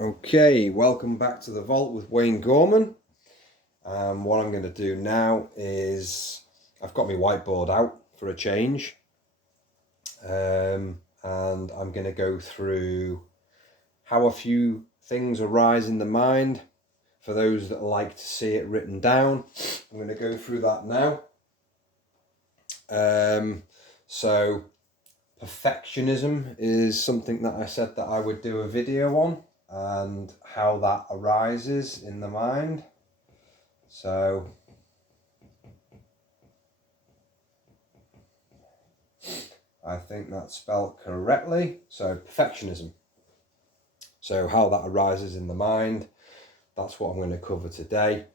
Okay, welcome back to the Vault with Wayne Gorman. What I'm going to do now is I've got my whiteboard out for a change, and I'm going to go through how a few things arise in the mind. For those that like to see it written down, I'm going to go through that now. So perfectionism is something that I said that I would do a video on, and how that arises in the mind. So I think that's spelled correctly. So perfectionism. So how that arises in the mind, that's what I'm going to cover today.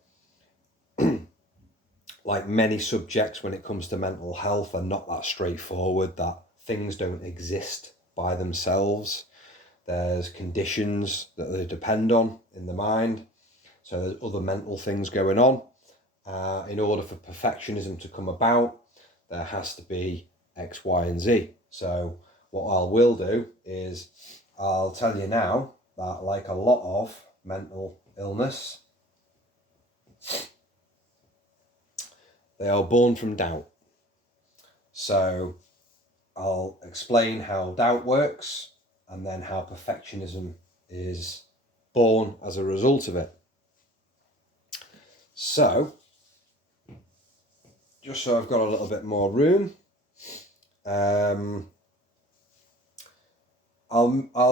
Like many subjects when it comes to mental health are not that straightforward, that things don't exist by themselves. There's conditions that they depend on in the mind. So there's other mental things going on. In order for perfectionism to come about, there has to be X, Y, and Z. So what I will do is I'll tell you now that, like a lot of mental illness, they are born from doubt. So I'll explain how doubt works and then how perfectionism is born as a result of it. So, just so I've got a little bit more room, I'll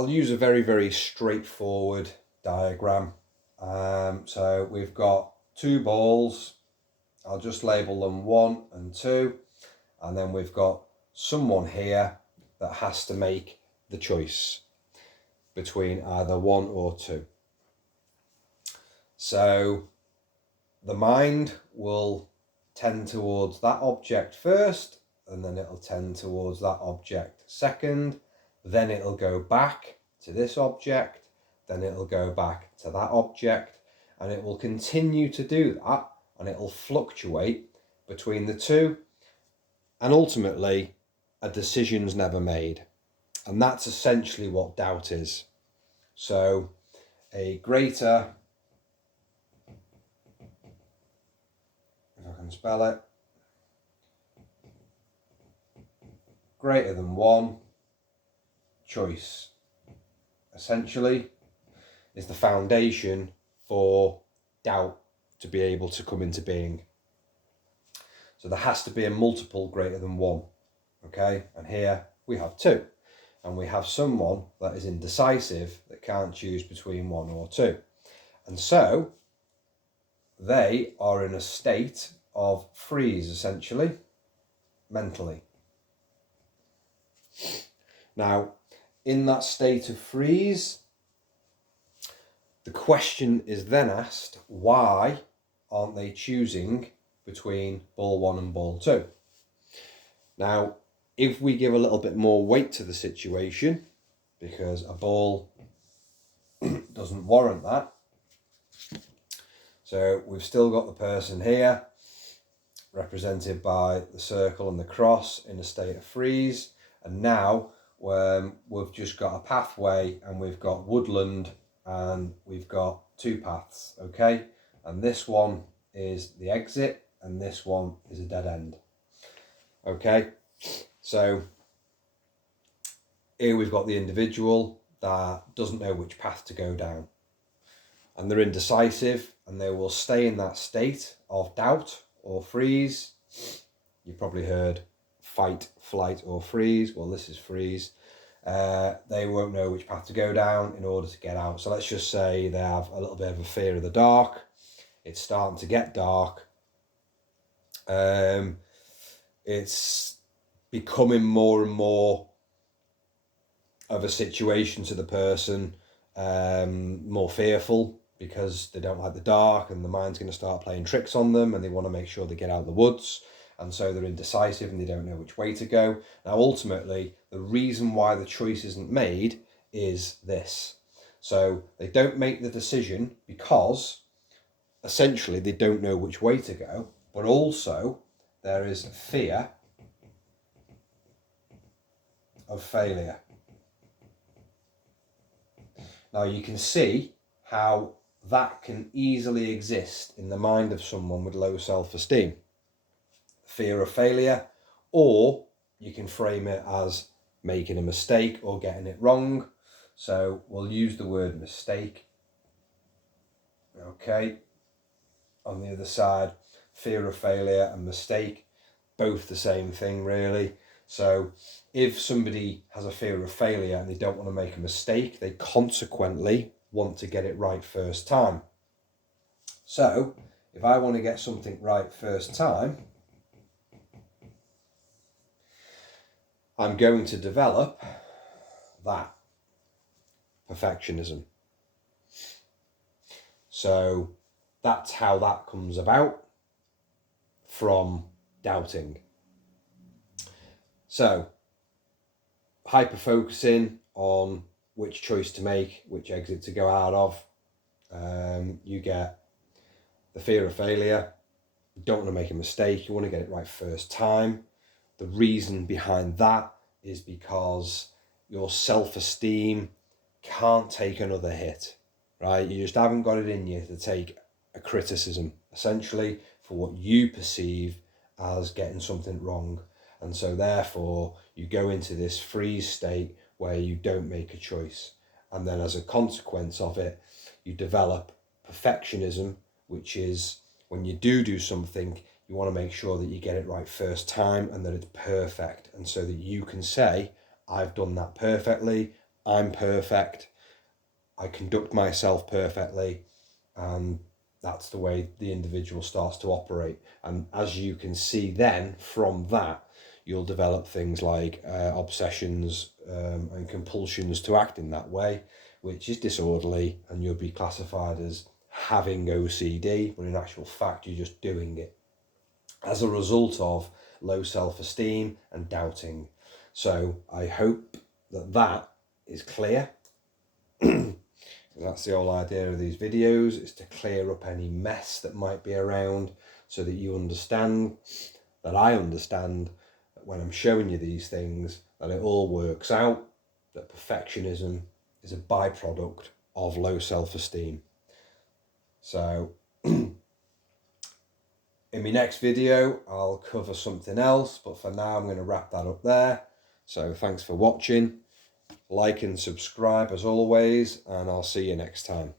use a very, very straightforward diagram. So we've got two balls. I'll just label them 1 and 2. And then we've got someone here that has to make the choice between either 1 or 2. So the mind will tend towards that object first, and then it'll tend towards that object second. Then it'll go back to this object, then it'll go back to that object, and it will continue to do that, and it'll fluctuate between the two, and ultimately a decision's never made. And that's essentially what doubt is. So a greater, if I can spell it, greater than 1 choice essentially is the foundation for doubt to be able to come into being. So there has to be a multiple greater than 1. Okay, and here we have 2, and we have someone that is indecisive that can't choose between 1 or 2, and so they are in a state of freeze essentially, mentally. Now, in that state of freeze, the question is then asked, why aren't they choosing between ball 1 and ball 2? Now, if we give a little bit more weight to the situation, because a ball doesn't warrant that, so we've still got the person here, represented by the circle and the cross, in a state of freeze, and now we've just got a pathway, and we've got woodland, and we've got 2 paths, okay? And this one is the exit, and this one is a dead end. Okay, so here we've got the individual that doesn't know which path to go down, and they're indecisive, and they will stay in that state of doubt or freeze. You probably heard fight, flight, or freeze. Well, this is freeze. They won't know which path to go down in order to get out. So let's just say they have a little bit of a fear of the dark. It's starting to get dark. It's becoming more and more of a situation to the person, more fearful, because they don't like the dark, and the mind's going to start playing tricks on them, and they want to make sure they get out of the woods, and so they're indecisive and they don't know which way to go. Now, ultimately, the reason why the choice isn't made is this. So they don't make the decision because essentially they don't know which way to go, but also there is fear of failure. Now you can see how that can easily exist in the mind of someone with low self-esteem. Fear of failure, or you can frame it as making a mistake or getting it wrong. So we'll use the word mistake. Okay. On the other side, fear of failure and mistake, both the same thing really. So if somebody has a fear of failure and they don't want to make a mistake, they consequently want to get it right first time. So if I want to get something right first time, I'm going to develop that perfectionism. So that's how that comes about, from doubting. So hyper-focusing on which choice to make, which exit to go out of, you get the fear of failure. You don't want to make a mistake, you want to get it right first time. The reason behind that is because your self-esteem can't take another hit, right? You just haven't got it in you to take a criticism, essentially, for what you perceive as getting something wrong. And so therefore you go into this freeze state where you don't make a choice. And then as a consequence of it, you develop perfectionism, which is when you do something, you want to make sure that you get it right first time and that it's perfect. And so that you can say, I've done that perfectly, I'm perfect, I conduct myself perfectly, and that's the way the individual starts to operate. And as you can see then, from that, you'll develop things like obsessions and compulsions to act in that way, which is disorderly, and you'll be classified as having OCD, but in actual fact, you're just doing it as a result of low self-esteem and doubting. So I hope that that is clear. That's the whole idea of these videos, is to clear up any mess that might be around, so that you understand, that I understand, that when I'm showing you these things, that it all works out, that perfectionism is a byproduct of low self-esteem. So in my next video, I'll cover something else, but for now, I'm going to wrap that up there. So thanks for watching. Like and subscribe as always, and I'll see you next time.